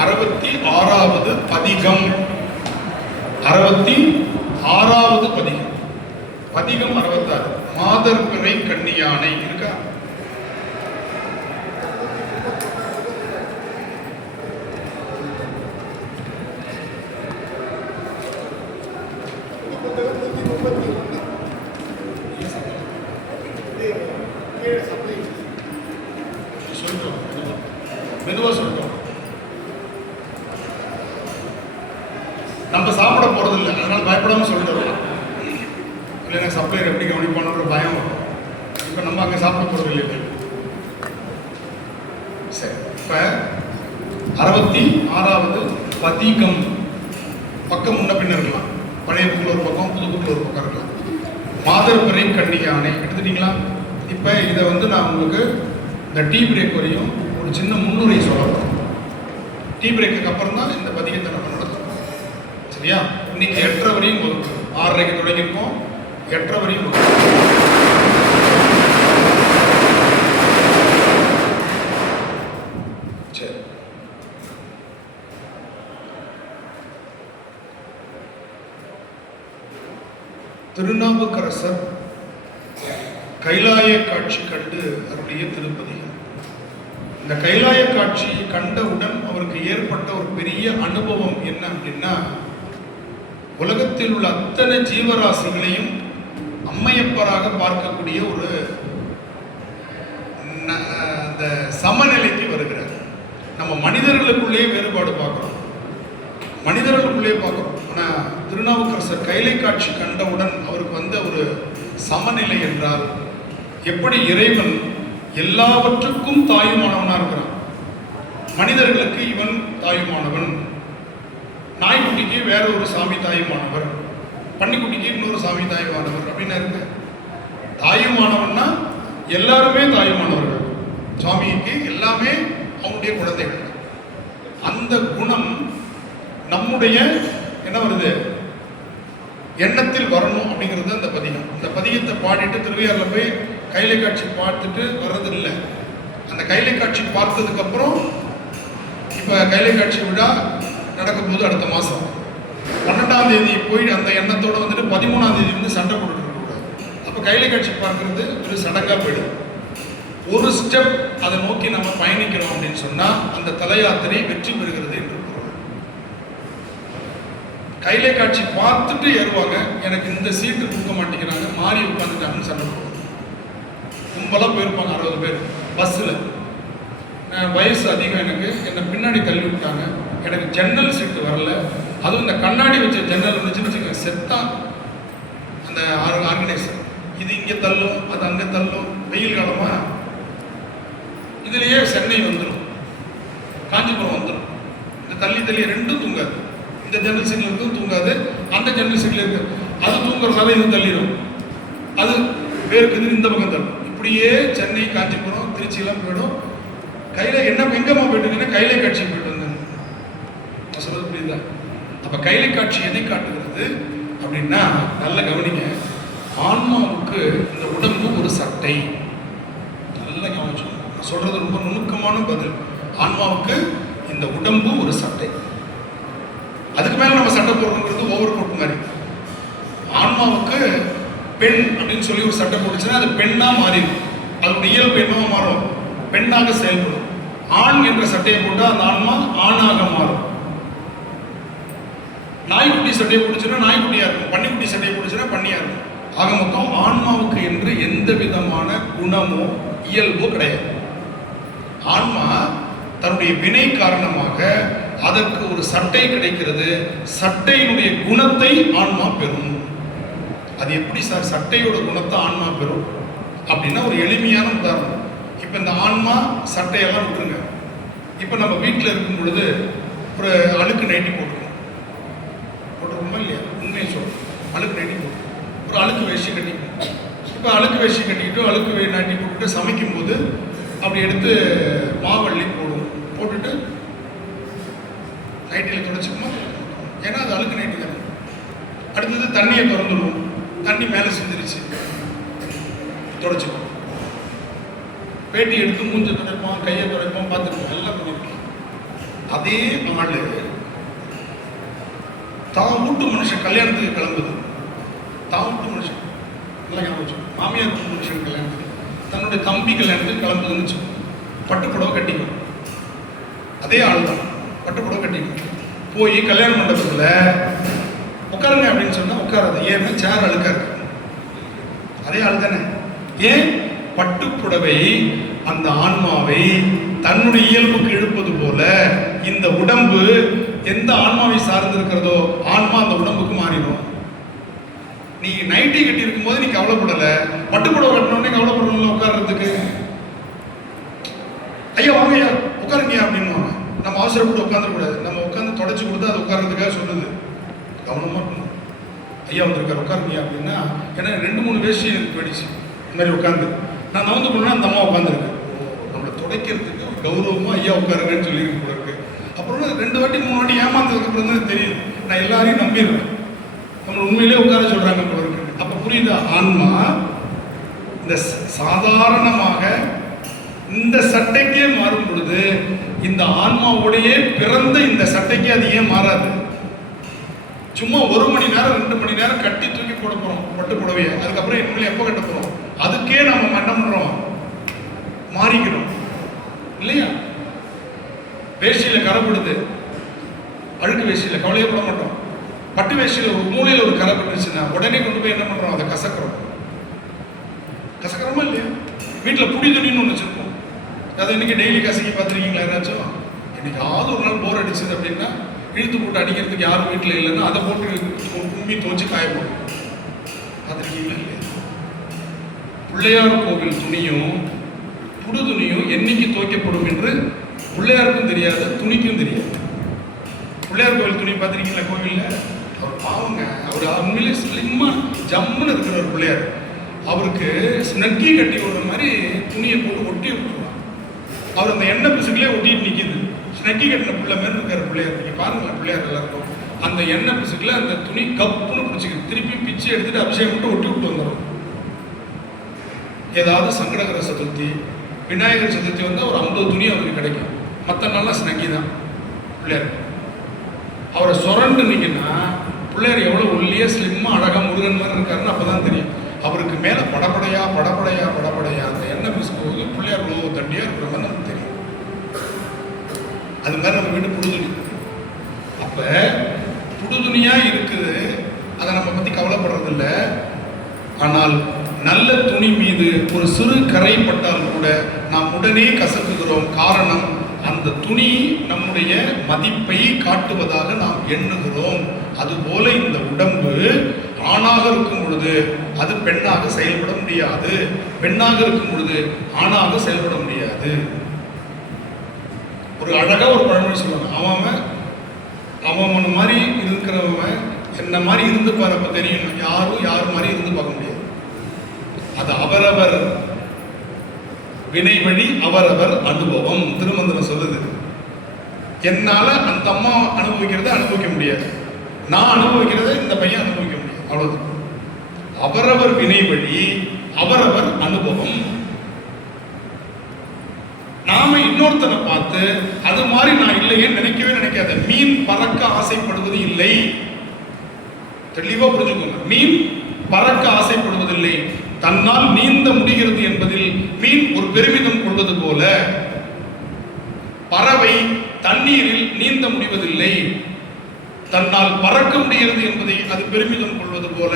66வது பதிகம். 66வது பதிகம். பதிகம் 66. மாதர் பிறை கன்னியானை இருக்கா? மெதுவா சொல்லிட்டோம். நம்ம சாப்பிட போறது இல்லை, அதனால பயப்படாம சொல்லிட்டு வரலாம். இல்லைன்னா சப்ளையர் எப்படி கவனிப்பான்ற பயம். இப்ப நம்ம அங்க சாப்பிட போறது இல்லை. சரி, இப்ப 66வது பதிகம். பக்கம் முன்ன பின்ன இருக்கலாம். பழைய புக்கில் ஒரு பக்கம், புது புக்கில் ஒரு பக்கம் இருக்கலாம். மாதர் பிறை கன்னியானை எடுத்துட்டீங்களா? இப்ப இதை நான் உங்களுக்கு இந்த டீ பிரேக் வரையும் ஒரு சின்ன முன்னுரை சொல்லலாம். டீ பிரேக்கு அப்புறம் தான் இந்த பதிகத்தை நம்ம நடத்துறோம். சரியா? இன்னைக்கு 8:30 வரையும் வகுப்பு. 6:30க்கு தொடங்கியிருக்கோம். 8:30 வரையும் வகுப்பு. சரி, திருநாவுக்கரசர் கைலாய காட்சி கண்டு அருளிய திருப்பதி. இந்த கைலாய காட்சியை கண்டவுடன் அவருக்கு ஏற்பட்ட ஒரு பெரிய அனுபவம் என்ன அப்படின்னா, உலகத்தில் உள்ள அத்தனை ஜீவராசிகளையும் அம்மையப்பராக பார்க்கக்கூடிய ஒரு அந்த சமநிலைக்கு வருகிறார். நம்ம மனிதர்களுக்குள்ளே வேறுபாடு பார்க்கிறோம், மனிதர்களுக்குள்ளே பார்க்கிறோம். ஆனால் திருநாவுக்கரசர் கைலை காட்சி கண்டவுடன் அவருக்கு வந்த ஒரு சமநிலை என்றால், எப்படி இறைவன் எல்லாவற்றுக்கும் தாயுமானவனா இருக்கிறான். மனிதர்களுக்கு இவன் தாயுமானவன், நாய்க்குட்டிக்கு வேற ஒரு சாமி தாயுமானவர், பன்னிக்குட்டிக்கு இன்னொரு சாமி தாயுமானவர் அப்படின்னு இருக்கு. தாயுமானவன்னா எல்லாருமே தாயுமானவர்கள். சுவாமிக்கு எல்லாமே அவனுடைய குழந்தைகள். அந்த குணம் நம்முடைய என்ன வருது, எண்ணத்தில் வரணும் அப்படிங்கிறது அந்த பதிகம். இந்த பதிகத்தை பாடிட்டு திருவையாறுல போய் கைலை காட்சி பார்த்துட்டு வர்றது இல்லை. அந்த கைலை காட்சி பார்த்ததுக்கு அப்புறம் இப்ப கைலை காட்சி விழா நடக்கும் போது அடுத்த மாசம் 12ஆம் தேதி போய் அந்த எண்ணத்தோட 13ஆம் தேதி சண்டை போட்டுட்டு இருக்கக்கூடாது. அப்ப கைலை காட்சி பார்க்கறது ஒரு சடங்கா போயிடும். ஒரு ஸ்டெப் அதை நோக்கி நம்ம பயணிக்கிறோம் அப்படின்னு சொன்னா அந்த தல யாத்திரை வெற்றி பெறுகிறது என்று பொருள். கைலை காட்சி பார்த்துட்டு ஏறுவாங்க, எனக்கு இந்த சீட்டு கொடுக்க மாட்டேங்கிறாங்க, மாறி உட்காந்துட்டாங்கன்னு சண்டை போடுவாங்க. கும்பலாக போயிருப்பாங்க 60 பேர் பஸ்ஸில். வயசு அதிகம், என்னை பின்னாடி தள்ளி விட்டாங்க, எனக்கு ஜன்னல் சீட்டு வரல, அதுவும் இந்த கண்ணாடி வச்ச ஜன்னல் இருந்துச்சுன்னு வச்சுக்கோங்க, செத்தா அந்த ஆர்கனைசர். இது இங்கே தள்ளும், அது அங்கே தள்ளும். வெயில் காலமா இதுலேயே சென்னை வந்துடும், காஞ்சிபுரம் வந்துடும். இந்த தள்ளி தள்ளி ரெண்டும் தூங்காது. இந்த ஜன்னல் சீட்டில் இருக்கும் தூங்காது, அந்த ஜன்னல் சீட்டில் இருக்கு அது தூங்குறதுனால இது தள்ளிடும். அது வேறுக்குது, இந்த பக்கம் தள்ளும். இப்படியே சென்னை, காஞ்சிபுரம், திருச்சியெல்லாம் போயிடும். கையில என்ன எங்கம்மா போயிட்டு கைலை காட்சி போயிட்டு வந்தேன். நான் சொல்றது புரியுதா? அப்ப கைலை காட்சி எதை காட்டுகிறது அப்படின்னா, நல்ல கவனிங்க, ஆன்மாவுக்கு இந்த உடம்பு ஒரு சட்டை. நல்ல கவனிச்சு, நான் சொல்றது ரொம்ப நுணுக்கமான பதில். ஆன்மாவுக்கு இந்த உடம்பு ஒரு சட்டை. அதுக்கு மேல நம்ம சட்டை போடுறோங்கிறது ஓவர் கோட் மாதிரி. ஆன்மாவுக்கு பெண் அப்படின்னு சொல்லி ஒரு சட்டை போட்டுச்சுன்னா அது பெண்ணா மாறிடும். அதோட இயல்பு என்னவா மாறும், பெண்ணாக செயல்படும். ஆண் என்ற சட்டையை போட்டு அந்த ஆன்மா ஆணாக மாறும். நாய்க்குட்டி சட்டையை போட்டுச்சுன்னா நாய்க்குட்டியா இருக்கும், பன்னிக்குட்டி சட்டையை போட்டுச்சுன்னா பன்னியா இருக்கும். ஆக மொத்தம் ஆன்மாவுக்கு என்று எந்த விதமான குணமோ இயல்போ கிடையாது. ஆன்மா தன்னுடைய வினை காரணமாக அதற்கு ஒரு சட்டை கிடைக்கிறது. சட்டையினுடைய குணத்தை ஆன்மா பெறும். அது எப்படி சார் சட்டையோட குணத்தை ஆன்மா பெறும் அப்படின்னா, ஒரு எளிமையான உதாரணம். இப்போ இந்த ஆன்மா சட்டையெல்லாம் விட்டுருங்க. இப்போ நம்ம வீட்டில் இருக்கும் பொழுது ஒரு அழுக்கு நைட்டி போட்டுருக்கோமா இல்லையா? உண்மையை சொல்றோம், அழுக்கு நைட்டி போட்டு ஒரு அழுக்கு வேஷ்டி கட்டிக்கணும். இப்போ அழுக்கு வேஷ்டி கட்டிக்கிட்டு அழுக்கு நைட்டி போட்டுட்டு சமைக்கும் போது அப்படி எடுத்து மாவள்ளி போட்டுட்டு நைட்டியில் துடைச்சிக்கணுமா? ஏன்னா அது அழுக்கு நைட்டி தானே. அடுத்தது தண்ணியை திறந்துடுவோம், தண்ணி மேலே சிந்திருச்சு, துடைச்சிக்கணும். வேட்டி எடுத்து மூஞ்ச துடைப்போம், கையை துடைப்போம், பார்த்துருப்போம், எல்லாம் பண்ணியிருக்கோம். அதே ஆளு தான் வீட்டு மனுஷன் கல்யாணத்துக்கு கிளம்புது. தான் வீட்டு மனுஷன் நல்லா ஞாபகம், மாமியார் வீட்டு மனுஷன் கல்யாணத்துக்கு, தன்னுடைய தம்பி கல்யாணத்துக்கு கிளம்புதுன்னு வச்சு பட்டுப்புடவை கட்டிக்கும். அதே ஆள் தான் பட்டுப்புடவை கட்டிக்கும். போய் கல்யாண மண்டபத்தில் உட்காருங்க அப்படின்னு சொன்னால் உட்காராது. ஏன்னா சேர் அழுக்கா இருக்கு. அதே ஆள் தானே. ஏன்? பட்டுப்புடவை அந்த ஆன்மாவை தன்னுடைய இயல்புக்கு இழுப்பது போல இந்த உடம்பு எந்த ஆன்மாவை சார்ந்து இருக்கிறதோ ஆன்மா அந்த உடம்புக்கு மாறிடும். நீ நைட்டி கட்டி இருக்கும் போது நீ கவலைப்படல, பட்டுப்புடவை கட்டணும்னே கவலைப்படணும்ல உட்கார்றதுக்கு. ஐயா வாங்கய்யா உட்காருங்கய்யா அப்படின்னு நம்ம அவசரப்பட்டு உட்காந்துக்கூடாது. நம்ம உட்காந்து தொடச்சி கொடுத்து அது உட்கார்றதுக்காக சொல்லுது. கவனமா இருக்கணும். ஐயா வந்திருக்காரு உட்காருங்கய்யா அப்படின்னா, ஏன்னா 2-3 வேஷ்டி எனக்கு போயிடுச்சு. இந்த மாதிரி உட்காந்து நான் நவந்து போனா அந்த அம்மா உட்காந்துருக்கு. நம்மளை துடைக்கிறதுக்கு ஒரு கௌரவமா ஐயா உட்காருங்கன்னு சொல்லியிருக்கு போல இருக்கு. அப்புறம் 2 வாட்டி 3 வாட்டி ஏமாந்ததுக்கு அப்புறம் தான் தெரியுது நான் எல்லாரையும் நம்பிடுவேன். நம்ம உண்மையிலே உட்கார சொல்றாங்க போல இருக்கு. அப்ப புரியுதா? ஆன்மா இந்த சாதாரணமாக இந்த சட்டைக்கே மாறும் பொழுது இந்த ஆன்மாவுடையே பிறந்த இந்த சட்டைக்கு அது ஏன் மாறாது? சும்மா 1 மணி நேரம் 2 மணி நேரம் கட்டி தூக்கி போட போறோம் பட்டு புடவையை. அதுக்கப்புறம் இனிமேல் எப்போ கட்ட போறோம்? அதுக்கே நம்ம என்ன பண்றோம்? மாறிக்கிறோம் இல்லையா? வேஷ்டியில கரைப்படுது, அழுக்கு வேஷ்டியில கவலையப்பட மாட்டோம். பட்டு வேஷ்டியில ஒரு மூலையில் ஒரு கரை பட்டுச்சுன்னா உடனே கொண்டு போய் என்ன பண்றோம்? அதை கசக்கிறோம். கசக்கிறோமா இல்லையா? வீட்டில் புடி துணின்னு ஒன்று வச்சிருப்போம். அதை இன்னைக்கு டெய்லி கசக்கி பார்த்துருக்கீங்களா யாராச்சும்? என்னைக்காவது ஒரு நாள் போர் அடிச்சது அப்படின்னா இழுத்து போட்டு அடிக்கிறதுக்கு யாரும் வீட்டில் இல்லைன்னா அதை போட்டு கும்மி துவச்சி காய போடும். பார்த்துருக்கீங்களா இல்லையா? பிள்ளையார் கோவில் துணியும் புது துணியும் என்னைக்கு துவைக்கப்படும் என்று பிள்ளையாருக்கும் தெரியாது, துணிக்கும் தெரியாது. பிள்ளையார் கோவில் துணி பார்த்துருக்கீங்களா? கோவிலில் அவர் பாவங்க, அவர் உண்மையிலே ஸ்லிம்மா ஜம்முன்னு இருக்கிற ஒரு பிள்ளையார். அவருக்கு ஸ்னக்கி கட்டி விடுற மாதிரி துணியை போட்டு ஒட்டி விட்டுருவார். அவர் அந்த எண்ணெய் பிசுக்கிலே ஒட்டிட்டு நிற்கிது. ஸ்னக்கி கட்டின பிள்ளை மாதிரி இருக்கிற பிள்ளையார். நீங்கள் பாருங்களேன் பிள்ளையார் எல்லாருக்கும் அந்த எண்ணெய் பிசுக்கில் அந்த துணி கப்புன்னு பிடிச்சிக்கிது. திருப்பி பிச்சு எடுத்துட்டு அபிஷேகம் மட்டும் ஒட்டி விட்டு வந்துடும். ஏதாவது சங்கடகர சதுர்த்தி, விநாயகர் சதுர்த்தி வந்தால் ஒரு 50 துணி அவருக்கு கிடைக்கும். மற்ற நாள்லாம் ஸ்னக்கி தான் பிள்ளையார். அவரை சுரண்டு நிற்கினா பிள்ளையார் எவ்வளோ ஒல்லியா ஸ்லிம்மா அழகாக முருகன் மாதிரி இருக்காருன்னு அப்போ தான் தெரியும். அவருக்கு மேலே படப்படையா படப்படையா படப்படையா அந்த எண்ணெய் பிசுக்கும்போது பிள்ளையார் உணவு தண்டியாக இருக்கிற மாதிரி நமக்கு தெரியும். அது மாதிரி நம்ம வீட்டு புடுதுணி. அப்போ புடுதுணியாக இருக்குது, அதை நம்ம பற்றி கவலைப்படுறதில்ல. ஆனால் நல்ல துணி மீது ஒரு சிறு கரை பட்டால் கூட நாம் உடனே கசக்குகிறோம். காரணம், அந்த துணி நம்முடைய மதிப்பை காட்டுவதாக நாம் எண்ணுகிறோம். அதுபோல இந்த உடம்பு ஆணாக இருக்கும் பொழுது அது பெண்ணாக செயல்பட முடியாது, பெண்ணாக இருக்கும் பொழுது ஆணாக செயல்பட முடியாது. ஒரு அழகா ஒரு பழமொழி சொல்லுவாங்க, அவன் மாதிரி இருக்கிறவன் என்ன மாதிரி இருந்து பாருப்ப தெரியும். யாரும் யார் மாதிரி இருந்து பார்க்க முடியாது. அது அவரவர் வினை வழி அவரவர் அனுபவம். திருமந்திரம் சொல்லுது. என்னால அந்த அம்மா அனுபவிக்கிறத அனுபவிக்க முடியாது, நான் அனுபவிக்கிறத இந்த பையன் அனுபவிக்க முடியாது. அவ்வளவுதான். அவரவர் வினை வழி அவரவர் அனுபவம். நாம இன்னொருத்தனை பார்த்து அது மாதிரி நான் இல்லையே நினைக்கவே நினைக்காத. மீன் பறக்க ஆசைப்படுவது இல்லை. தெளிவா புரிஞ்சுக்கோங்க. மீன் பறக்க ஆசைப்படுவதில்லை, தன்னால் நீந்த முடிகிறது என்பதில் மீன் ஒரு பெருமிதம் கொள்வது போல. பறவை தண்ணீரில் நீந்த முடிவதில்லை, தன்னால் பறக்க முடிகிறது என்பதை அது பெருமிதம் கொள்வது போல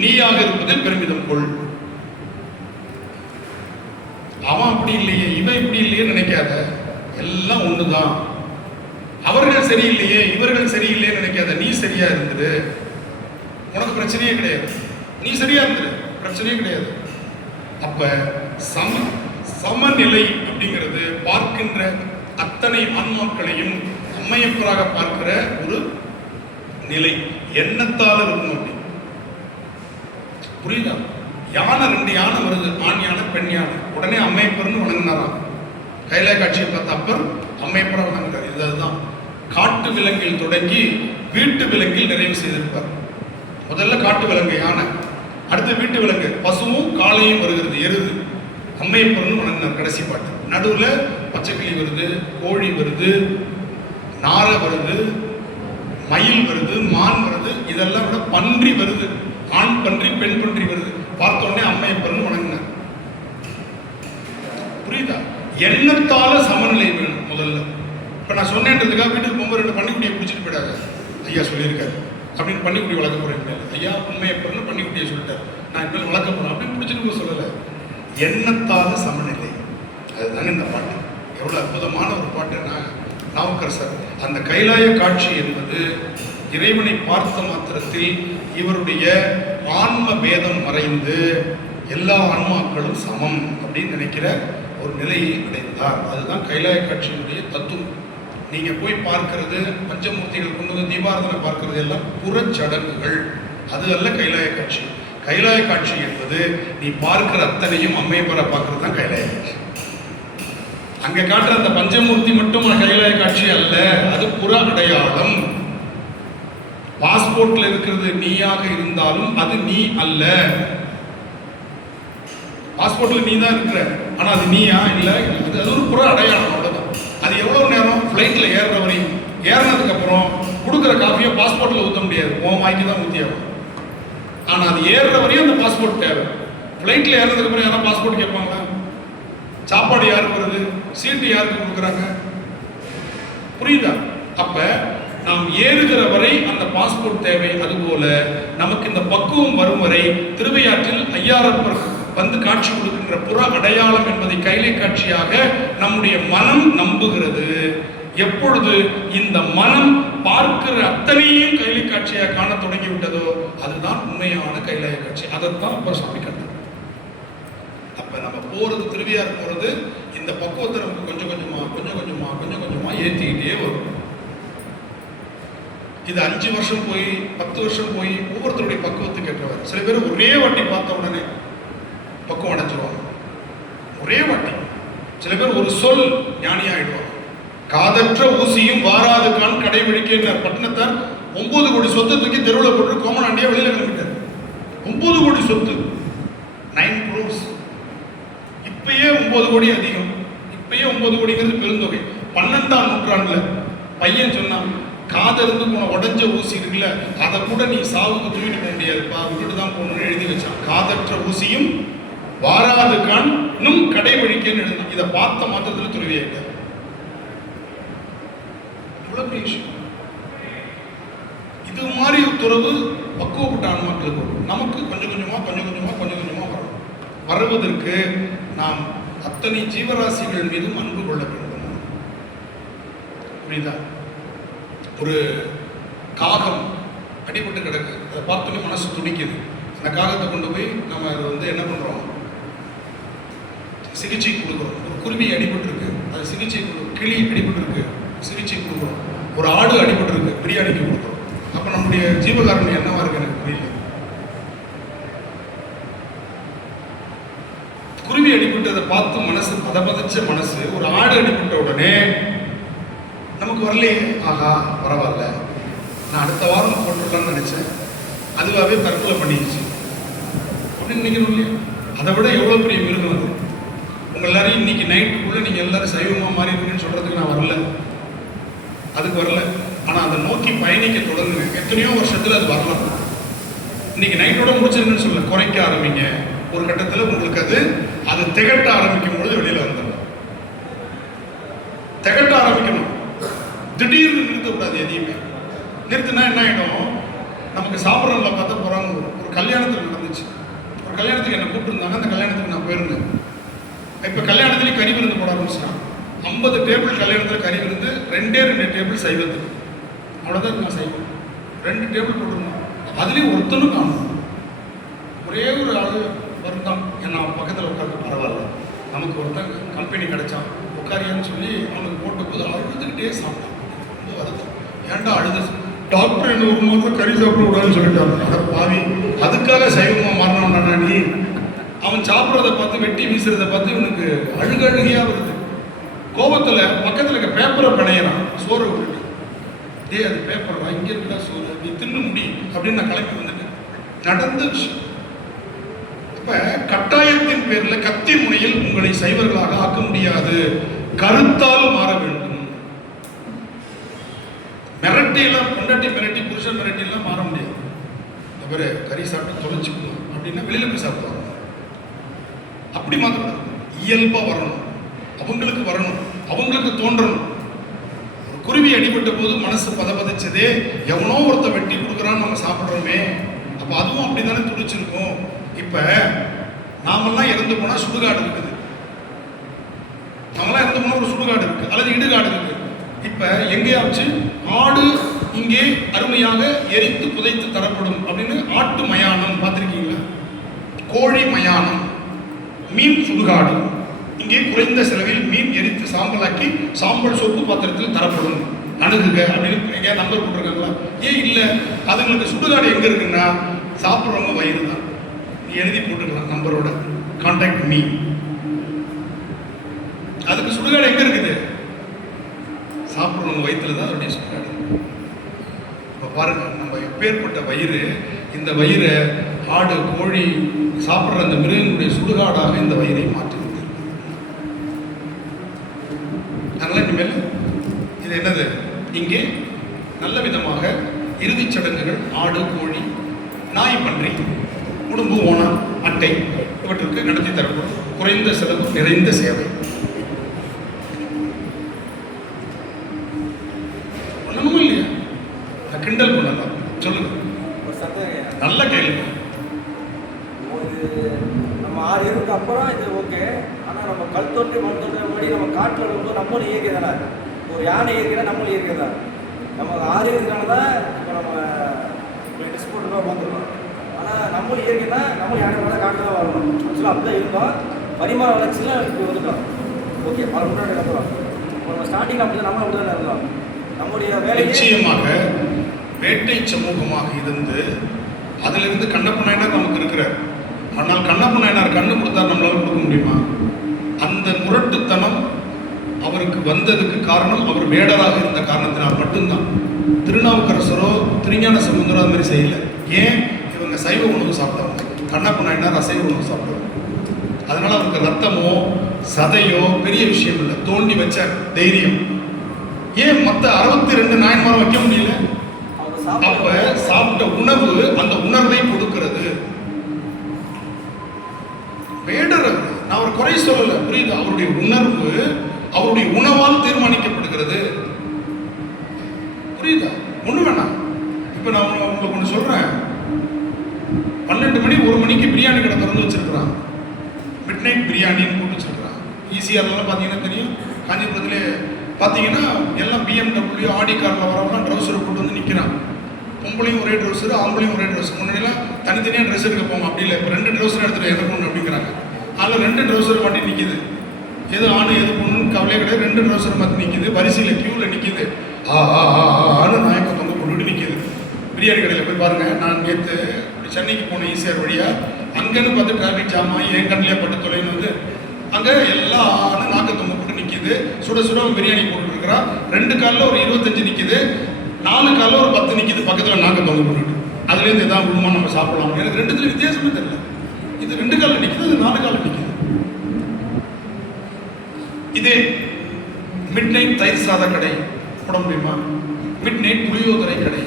நீயாக இருப்பதில் பெருமிதம் கொள். அவன் அப்படி இல்லையே, இவன் இப்படி இல்லையே நினைக்காத. எல்லாம் ஒண்ணுதான். அவர்கள் சரியில்லையே இவர்கள் சரியில்லையே நினைக்காத. நீ சரியா இருந்துரு, உனக்கு பிரச்சனையே கிடையாது. நீ சரியா இருந்துரு, பிரச்சனையே கிடையாது. அப்ப சமநிலை அப்படிங்கிறது பார்க்கின்ற அத்தனை ஆன்மாக்களையும் அம்மையப்பராக பார்க்கிற ஒரு நிலை. எண்ணத்தால் இருக்கும். அப்படி புரியுதா? யானை 2 யானை வருது, ஆண் யானை பெண் யானை. உடனே அம்மையப்பர்னு வணங்கினாராம். கையில காட்சியை பார்த்த அப்பர் அம்மையப்பரை வணங்குறார். இதுதான் காட்டு விலங்கில் தொடங்கி வீட்டு விலங்கில் நிறைவு செய்திருப்பார். முதல்ல காட்டு விலங்கு யானை, அடுத்து வீட்டு விலங்கு பசுவும் காளையும் வருகிறது, எருது. அம்மையப்பர்னு வணங்கினார் கடைசி பாட்டு. நடுவில் பச்சைக்கிளி வருது, கோழி வருது, நாரை வருது, மயில் வருது, மான் வருது, இதெல்லாம் விட பன்றி வருது. ஆண் பன்றி, பெண் பன்றி வருது. பார்த்த உடனே அம்மையப்பர்னு வணங்கினார். புரியுதா? எண்ணத்தால சமநிலை வேணும் முதல்ல. இப்ப நான் சொன்னேன்றதுக்காக வீட்டுக்கு போகும்போது 2 பன்னிக்குட்டியை பிடிச்சிட்டு போயிடாது. ஐயா சொல்லியிருக்காரு அப்படின்னு பன்னிக்குட்டி வளர்க்க போறேன். ஐயா உண்மையப்பர்னு பன்னிக்குட்டியை சொல்லிட்டார், நான் இனிமேல் வளர்க்க போறேன் அப்படின்னு பிடிச்சிட்டு போய் சொல்லலை. எண்ணத்தால சமநிலை, அதுதாங்க இந்த பாட்டு. எவ்வளவு அற்புதமான ஒரு பாட்டு. நாவுக்கரசர் அந்த கைலாய காட்சி என்பது இறைவனை பார்த்த மாத்திரத்தில் இவருடைய ஆன்ம பேதம் மறைந்து எல்லா ஆன்மாக்களும் சமம் அப்படின்னு நினைக்கிற ஒரு நிலையை அடைந்தார். அதுதான் கைலாய காட்சியினுடைய தத்துவம். நீங்க போய் பார்க்கிறது, பஞ்சமூர்த்திகள் கொண்டு வந்து தீபாரதனை பார்க்கிறது எல்லாம் புறச்சடங்குகள், அது அல்ல கைலாய காட்சி. கைலாய காட்சி என்பது நீ பார்க்கிற அத்தனையும் அம்மையப்பரை பார்க்கறது தான் கைலாய காட்சி. அங்க காட்டுற அந்த பஞ்சமூர்த்தி மட்டும் கைலாய காட்சி அல்ல, அது புற அடையாளம். பாஸ்போர்ட்ல இருக்கிறது நீயாக இருந்தாலும் அது நீ அல்ல. பாஸ்போர்ட்ல நீ தான் இருக்கிற, ஆனா அது நீயா இல்ல, அது ஒரு புற அடையாளம், அவ்வளவுதான். அது எவ்வளவு நேரம் ஃபிளைட்ல ஏறுற வரையும், ஏறினதுக்கு அப்புறம் கொடுக்குற காஃபியை பாஸ்போர்ட்ல ஊற்ற முடியாது, உன் வாய்க்கு தான் ஊற்றியாகும். ஆனா அது ஏறுற வரையும் அந்த பாஸ்போர்ட் தேவை. ஃபிளைட்ல ஏறினதுக்கு அப்புறம் யாரும் பாஸ்போர்ட் கேட்பாங்களா? சாப்பாடு யாருக்கு வருது, சீட்டு யாருக்கு கொடுக்குறாங்க? புரியுதா? அப்ப நாம் ஏறுகிற வரை அந்த பாஸ்போர்ட் தேவை. அதுபோல நமக்கு இந்த பக்குவம் வரும் வரை திருவையாற்றில் ஐயாரப்பர் வந்து காட்சி கொடுக்கின்ற புற அடையாளம் என்பதை கைலை காட்சியாக நம்முடைய மனம் நம்புகிறது. எப்பொழுது இந்த மனம் பார்க்கிற அத்தனையும் கைலை காட்சியாக காண தொடங்கி விட்டதோ அதுதான் உண்மையான கைலாய காட்சி. அதைத்தான் அப்புறம் சாமி கண்டார். அப்ப நம்ம போறது, திருவையாறு போறது, இந்த பக்குவத்தை நமக்கு கொஞ்சம் கொஞ்சமா ஏற்றிக்கிட்டே வரும். இது 5 வருஷம் போய் 10 வருஷம் போய் ஒவ்வொருத்தருடைய பக்குவத்துக்கு ஏற்றவர். சில பேர் ஒரே வாட்டி பார்த்த உடனே பக்குவம் அடைஞ்சிருவாங்க, ஒரே வாட்டி. சில பேர் ஒரு சொல் ஞானியாயிடுவாங்க. காதற்ற ஊசியும் வாராது கான் கடைபிடிக்கின்றார் பட்டினத்தார். 9 கோடி சொத்து தூக்கி தெருவில் போட்டு கோமனாண்டியா வெளியில கிளம்பிட்டார். 9 கோடி சொத்து, 9 crores. இப்பயே 9 கோடி அதிகம். இப்பயே 9 கோடிங்கிறது பெருந்தொகை. 12ஆம் நூற்றாண்டுல பையன் சொன்னான், காதருந்து போன உடஞ்ச ஊசி இருக்குல்ல, அதை கூட நீ சாவுக்கு தூக்கிட்டு போக முடியாதுப்பா, விட்டுட்டு தான் போகணும்னு எழுதி வச்சான். காதற்ற ஊசியும் வாராது கான் இன்னும் கடைபிடிக்கன்னு எழுதினான். இதை பார்த்த மாத்திரத்தில் துறவியாயிட்டார். இது மாதிரி துறவு பக்குவப்பட்ட ஆன்மாக்களுக்கு வரும். நமக்கு கொஞ்சம் கொஞ்சமா வரும். வருவதற்கு நாம் அத்தனை ஜீவராசிகள் மீதும் அன்பு கொள்ள வேண்டும். புரியுதா? ஒரு காகம் அடிபட்டு கிடக்கு, அதை பார்த்தோன்னே மனசு துடிக்குது. அந்த காகத்தை கொண்டு போய் நம்ம அதை வந்து என்ன பண்றோம், சிகிச்சை கொடுக்குறோம். ஒரு குருவி அடிபட்டு இருக்கு, அது சிகிச்சை கொடுக்குறோம். கிளி அடிபட்டு இருக்கு, சிகிச்சை கொடுக்குறோம். ஒரு ஆடு அடிபட்டு இருக்கு, பிரியாணிக்கு கொடுக்குறோம். அப்ப நம்முடைய ஜீவகாரணம் என்னவா இருக்கு எனக்கு புரியல. குருவி அடிபட்டதை பார்த்து மனசு பதபதச்ச மனசு, ஒரு ஆடு அடிபட்ட உடனே நமக்கு வரலையே, ஆஹா பரவாயில்ல, நான் அடுத்த வாரம் போட்டுடலாம்னு நினைச்சேன், அதுவாகவே தற்கொலை பண்ணிடுச்சு அப்படின்னு நினைக்கணும் இல்லையா? அதை விட எவ்வளோ பெரிய மிருகம் அது. உங்கள் எல்லாரையும் இன்னைக்கு நைட்டுக்குள்ள நீங்கள் எல்லாரும் சைவமாக மாறிடுங்கன்னு சொல்றதுக்கு நான் வரல, அதுக்கு வரல. ஆனால் அதை நோக்கி பயணிக்க தொடங்குங்க. எத்தனையோ வருஷத்தில் அது வரலாம். இன்னைக்கு நைட்டோட முடிச்சிருங்கன்னு சொல்ல, குறைக்க ஆரம்பிங்க. ஒரு கட்டத்தில் உங்களுக்கு அது திகட்ட ஆரம்பிக்கும் பொழுது வெளியில் வந்துடும். திகட்ட ஆரம்பிக்கணும், திடீர்னு நிறுத்தக்கூடாது. எதையுமே நிறுத்தினா என்ன ஆகிடும், நமக்கு சாப்பிட்றவங்கள பார்த்தா போகிறாங்க. ஒரு கல்யாணத்தில் நடந்துச்சு. ஒரு கல்யாணத்துக்கு என்னை கூப்பிட்டுருந்தாங்க, அந்த கல்யாணத்துக்கு நான் போயிருந்தேன். இப்போ கல்யாணத்துலேயும் கறி விருந்து போட ஆரம்பிச்சிட்டான். 50 டேபிள் கல்யாணத்தில் கறி விருந்து, 2 டேபிள் சைவத்துக்கு. அவ்வளோதான் நான் சைவம். 2 டேபிள் போட்டிருந்தோம். அதுலேயும் ஒருத்தனும் காணும். ஒரே ஒரு ஆள் வருந்தான், ஏன்னா அவன் பக்கத்தில் உட்காந்து பரவாயில்ல, நமக்கு ஒருத்தன் கம்பெனி கிடைச்சான் உட்காரியான்னு சொல்லி அவனுக்கு போட்ட போது அழுதுகிட்டே சாப்பிட்டான். ரொம்ப வருத்தம். ஏன்டா அழுது? டாக்டர் என்ன ஒரு மாதம் கறி சாப்பிட விடாதுன்னு சொல்லிட்டாங்க. அதை பாவி, அதுக்காக சைவமாக மாறினான்டா நீ. அவன் சாப்பிட்றத பார்த்து, வெட்டி வீசுறதை பார்த்து இவனுக்கு அழுகழுகையா வருது. கோபத்தில் பக்கத்தில் இருக்க பேப்பரை பிணையிறான், சோறு விட்டுட்டு. டே அது பேப்பர் இங்கே இருக்குடா சோறு, நீ தின்னு முடி அப்படின்னு நான் கிளம்பி வந்துட்டேன். நடந்த விஷயம். இப்ப கட்டாயத்தின் பேரில் கத்தி முனையில் உங்களை சைவர்களாக ஆக்க முடியாது. கருத்தால் மாற வேண்டும். மிரட்டியெல்லாம் பொண்டாட்டி மிரட்டி புருஷன் மிரட்டியெல்லாம் மாற முடியாது. தவிர கறி சாப்பிட்டு தொலைச்சிக்கணும் அப்படின்னா வெளியில் போய் சாப்பிடுவாங்க. அப்படி மாற்றக்கூடாது. இயல்பாக வரணும், அவங்களுக்கு வரணும், அவங்களுக்கு தோன்றணும். ஒரு குருவி அடிபட்ட போது மனசு பதச்சதே, எவனோ ஒருத்த வெட்டி கொடுக்குறான்னு நம்ம சாப்பிட்றோமே, அப்போ அதுவும் அப்படி தானே துடிச்சிருக்கும். இப்போ நாமெல்லாம் இறந்து போனால் சுடுகாடு இருக்குது, நாமெல்லாம் இறந்து போனால் ஒரு சுடுகாடு இருக்குது அல்லது இடுகாடு இருக்குது. இப்போ எங்கேயாச்சு ஆடு இங்கே அருமையாக எரித்து புதைத்து தரப்படும் அப்படின்னு ஆட்டு மயானம் பார்த்துருக்கீங்களா? கோழி மயானம், மீன் சுடுகாடு, இங்கே குறைந்த செலவில் மீன் எரித்து சாம்பலாக்கி சாம்பல் சோப்பு பாத்திரத்தில் தரப்படும், அணுகுக அப்படின்னு எங்கேயா நம்பர் போட்டிருக்காங்களா? ஏன் இல்லை? அதுங்களுக்கு சுடுகாடு எங்கே இருக்குன்னா சாப்பிட்றவங்க வயிறு தான். நீ எழுதி போட்டுக்கலாம் நம்பரோட, கான்டாக்ட் மீ. அதுக்கு சுடுகாடு எங்கே இருக்குது? சாப்பிட்றவங்க வயிற்றுல தான் அதோடைய சுடுகாடு. இப்போ பாருங்க, நம்ம எப்பேற்பட்ட வயிறு, இந்த வயிறை ஆடு கோழி சாப்பிட்ற அந்த மிருகங்களுடைய சுடுகாடாக இந்த வயிறை மாற்றுகிறது. அதனால இனிமேல் இது என்னது, இங்கே நல்ல விதமாக இறுதிச் சடங்குகள் ஆடு கோழி நாய் பன்றி உடம்பு ஓணம் அட்டை இவற்றுக்கு நடத்தி தரப்படும். குறைந்த செலவு நிறைந்த சேவை. ஒண்ணுமே இல்லையா? கிண்டல் பண்ணலாம். சொல்லுங்க, நல்ல கேள்வி. நம்ம 6 இயருக்கு அப்புறம் இது ஓகே. ஆனால் நம்ம கல் தோன்றி மண் தோன்றி முன்னாடி நம்ம காட்டில் வரும்போது நம்மளும் இயற்கை தானே. ஒரு யானை இயற்கைனா நம்மளும் இயற்கை தான். நம்ம 6 இயற்கைனால தான் இப்போ நம்ம டிஸ்போர்ட்டாக வந்துடலாம். ஆனால் நம்மளும் இயற்கைனா நம்மளும் யானை தான் காட்டில் தான் வரணும். ஆக்சுவலாக அப்படி தான் இருந்தோம். பரிமாண வளர்ச்சியில் இப்படி வந்துட்டோம். ஓகே, பல முன்னாடி அப்புறம் நம்ம ஸ்டார்டிங் அப்படி தான், நம்மளும் அப்படி தான் இருந்தோம். நம்முடைய வேலை நிச்சயமாக வேட்டை சமூகமாக இருந்து அதிலிருந்து கண்ணப்ப நாயனார் நமக்கு இருக்கிறார். ஆனால் கண்ணப்ப நாயனார் கண்ணு கொடுத்தார், நம்மளால கொடுக்க முடியுமா? அந்த முரட்டுத்தனம் அவருக்கு வந்ததுக்கு காரணம் அவர் வேடராக இருந்த காரணத்தினால் மட்டும்தான். திருநாவுக்கரசரோ திருஞான சம்பந்தரோ அது மாதிரி செய்யல. ஏன்? இவங்க சைவ உணவு சாப்பிடுவாங்க, கண்ணப்ப நாயனார் அசைவ உணவு சாப்பிடுவாங்க. அதனால அவருக்கு ரத்தமோ சதையோ பெரிய விஷயம் இல்லை, தோண்டி வச்ச தைரியம். ஏன் மற்ற 62 நாயன்மாரும் வைக்க முடியல? அப்ப சாப்பிட்ட உணவு அந்த உணர்வை கொடுக்கிறது. வேடர் நான் ஒரு குறை சொல்லல, புரியுது? அவருடைய உணர்வு அவருடைய உணவால் தீர்மானிக்கப்படுகிறது. புரியுதா? ஒண்ணு வேணாம். இப்ப நான் உங்களுக்கு ஒண்ணு சொல்றேன். 12 மணி 1 மணிக்கு பிரியாணி கடை திறந்து வச்சிருக்கிறான். மிட் நைட் பிரியாணின்னு போட்டு வச்சிருக்கிறான். ஈஸியாரெல்லாம் பார்த்தீங்கன்னா தெரியும். காஞ்சிபுரத்திலே பார்த்தீங்கன்னா எல்லாம் BMW ஆடி காரில் வரவங்களாம் ட்ரௌசரை போட்டு வந்து நிற்கிறான். பொம்பளையும் ஒரே ட்ரௌசரு, ஆம்பளையும் ஒரே ட்ரௌசர். முன்னாடிலாம் தனித்தனியாக ட்ரெஸ் எடுக்க போங்க, அப்படி இல்லை. இப்போ 2 ட்ரௌசர் எடுத்துகிட்டு எதை பொண்ணு அப்படிங்கிறாங்க. அதில் 2 ட்ரௌசர் மாட்டி நிற்கிது. எது ஆணு எது பொண்ணுன்னு கவலையே கிடையாது. 2 ட்ரௌசர் மாற்றி நிற்கிது. வரிசையில் க்யூவில் நிற்கிது. ஆன்னு நாயக்க தொங்க போட்டுட்டு நிற்கிது. பிரியாணி கடையில் போய் பாருங்கள். நான் நேற்று சென்னைக்கு போனேன் ஈசிஆர் வழியாக. அங்கேன்னு பார்த்து டிராஃபிக் ஜாம் ஆகி என் கண்ணிலே பட்டு தொலைன்னு வந்து அங்கே எல்லாம் நாக்க தொங்க போட்டு நிற்கிது. சுட சுட பிரியாணி போட்டுருக்குறான். 2 காலில் ஒரு 25 நிற்கிது, 4 காலில் ஒரு 10 நிற்கிது. பக்கத்தில் நாக்க தொங்க போட்டுட்டு அதுலேருந்து எதாவது விடுமா நம்ம சாப்பிடலாம். எனக்கு 2த்துல வித்தியாசமே தெரியல. இது 2 காலில் நிற்கிது, அது 4 காலில் நிற்கிது. இதே மிட் நைட் தயிர் சாத கடை போட முடியுமா? மிட் நைட் புளியோதரை கடை,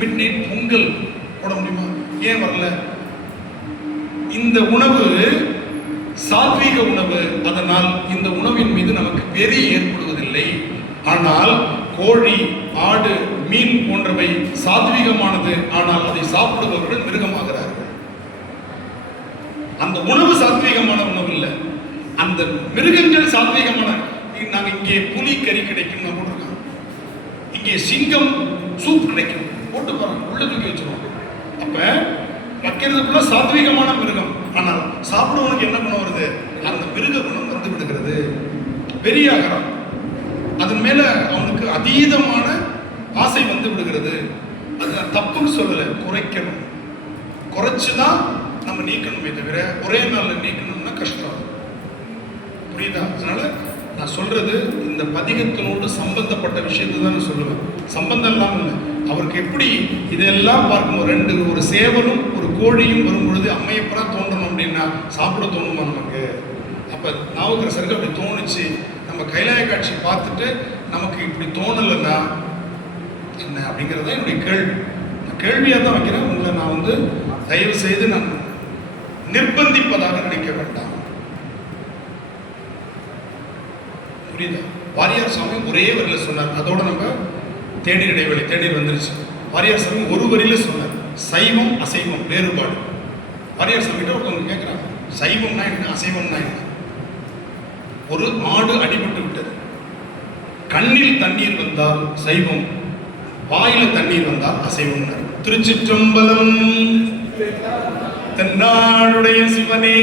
மிட் நைட் பொங்கல் போட முடியுமா? ஏன் வரல? இந்த உணவு சாத்வீக உணவு. அதனால் இந்த உணவின் மீது நமக்கு வெறி ஏற்படுவதில்லை. ஆனால் கோழி ஆடு மீன் போன்றவை சாத்வீகமானது. ஆனால் அதை சாப்பிடுபவர்கள் மிருகமாகிறார்கள். அந்த உணவு சாத்வீகமான உணவு இல்லை, அந்த மிருகங்கள் சாத்வீகமான. நாங்கள் இங்கே புலி கறி கிடைக்கும் போட்டிருக்கோம், இங்கே சிங்கம் சூப் கிடைக்கும் போட்டு போறாங்க, உள்ள தூக்கி வச்சிருவாங்க. அப்ப வைக்கிறதுக்குள்ள சாத்வீகமான மிருகம். ஆனால் சாப்பிடுவனுக்கு என்ன குணம் வருது? அந்த மிருக குணம் வந்து விடுகிறது, வெறியாகிறான். அதன் மேல அவனுக்கு அதீதமான ஆசை வந்து விடுகிறது. அது நான் தப்புன்னு சொல்லலை, குறைக்கணும். குறைச்சுதான் நம்ம நீக்கணுமே தவிர ஒரே நாளில் நீக்கணும்னா கஷ்டம். புரியுதா? அதனால நான் சொல்றது இந்த பதிகத்தினோடு சம்பந்தப்பட்ட விஷயத்தை தான் நான் சொல்லுவேன். சம்பந்தம் இல்லாமல் இல்லை. அவருக்கு எப்படி இதெல்லாம் பார்க்கும்போது ஒரு சேவலும் ஒரு கோழியும் வரும் பொழுது அம்மையப்பரா தோன்றணும் அப்படின்னா சாப்பிட தோணுமா நமக்கு? அப்போ நாவுக்கரசருக்கு அப்படி தோணுச்சு. நம்ம கைலாய காட்சி பார்த்துட்டு நமக்கு இப்படி தோணலைன்னா என்ன அப்படிங்கிறது என்னுடைய கேள்வி. கேள்வியாக தான் வைக்கிறேன். உங்களை நான் வந்து தயவு செய்து நான் நிர்பந்திப்பதாக நினைக்க வேண்டாம். புரியுதா? வாரியார் சாமி ஒரே வரியில சொன்னார். அதோட நம்ம தேநீர் இடைவெளி, தேநீர் வந்துருச்சு. வாரியார் சாமி ஒரு வரியில சொன்னார், சைவம் அசைவம் வேறுபாடு. வாரியார் சாமிகிட்ட ஒருத்தவங்க கேட்குறாங்க, சைவம்னா என்ன, அசைவம்னா என்ன? ஒரு ஆடு அடிபட்டு விட்டது, கண்ணில் தண்ணீர் வந்தால் சைவம், வாயில தண்ணீர் வந்தால் அசைவம். திருச்சிற்றம்பலம். தென்னாடுடைய சிவனே.